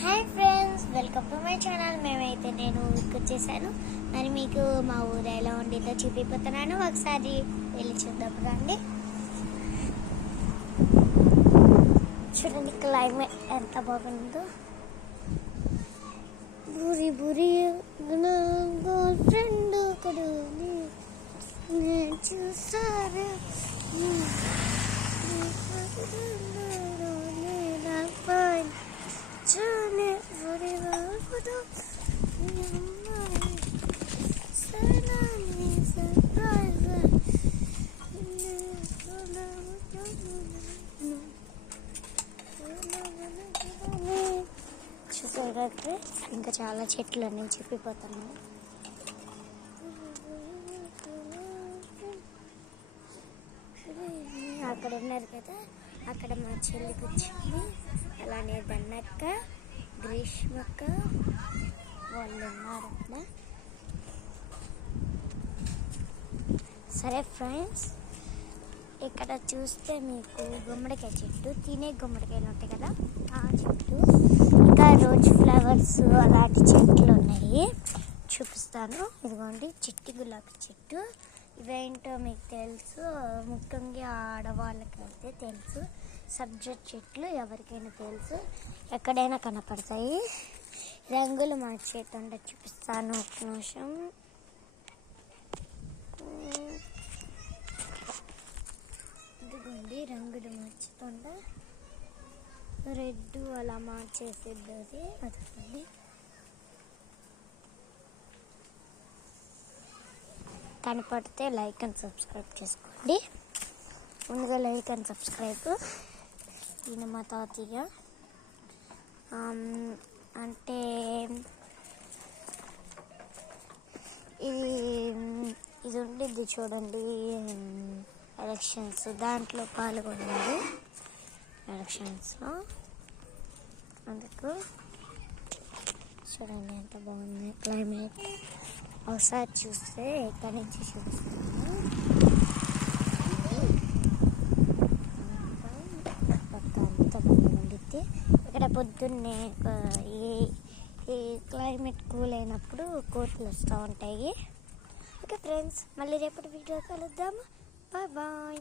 Hi friends, welcome to my channel. నేను వచ్చేసాను. మరి మీకు మా ఊరు ఎలా ఉండిందో చూపిపోతున్నాను. ఒకసారి వెళ్ళి చూద్దాం రండి. చూడండి క్లైమేట్ ఎంత బాగుందో. బూరి బూరి గర్ల్ ఫ్రెండ్ ఒకడు చూసారు. చూసారంటే ఇంకా చాలా చెట్లు అనేవి చెప్పిపోతున్నాయి. అక్కడ ఉన్నారు కదా, అక్కడ మా చెల్లికి వచ్చింది. అలానే దన్నక్క, గ్రీష్మక్క వాళ్ళు ఉన్నారు అక్కడ. సరే ఫ్రెండ్స్, ఇక్కడ చూస్తే మీకు గుమ్మడికాయ చెట్టు, తినే గుమ్మడికాయలు ఉంటాయి కదా, ఆ చెట్టు, ఇంకా రోజ్ ఫ్లవర్స్ అలాంటి చెట్లు ఉన్నాయి. చూపిస్తాను. ఇదిగోండి చిట్టి గులాబీ చెట్టు. ఇవేంటో మీకు తెలుసు, ముఖ్యంగా ఆడవాళ్ళకైతే తెలుసు. సబ్జెక్ట్ చెట్లు ఎవరికైనా తెలుసు, ఎక్కడైనా కనపడతాయి. రంగులు మార్చేతుండే చూపిస్తాను ఒక నిమిషం. ఇదిగోండి రంగులు మార్చుతుండే, రెడ్ అలా మార్చేసేది. అదిగోండి. కనపడితే లైక్ అండ్ సబ్స్క్రైబ్ చేసుకోండి. ముందుగా లైక్ అండ్ సబ్స్క్రైబ్. ఈయన మా తాతయ్య. అంటే ఇది ఉండిద్ది చూడండి, ఎలక్షన్స్, దాంట్లో పాల్గొన్నారు ఎలక్షన్స్లో. అందుకు చూడండి ఎంత బాగుంది క్లైమేట్. ఒకసారి చూస్తే ఇక్కడ నుంచి చూపిస్తాను. అంత బాగుండిద్ది ఇక్కడ. పొద్దున్నే ఈ క్లైమేట్ కూల్ అయినప్పుడు కోతులు వస్తూ ఉంటాయి. ఓకే ఫ్రెండ్స్, మళ్ళీ రేపటి వీడియో కలుద్దాము. Bye bye.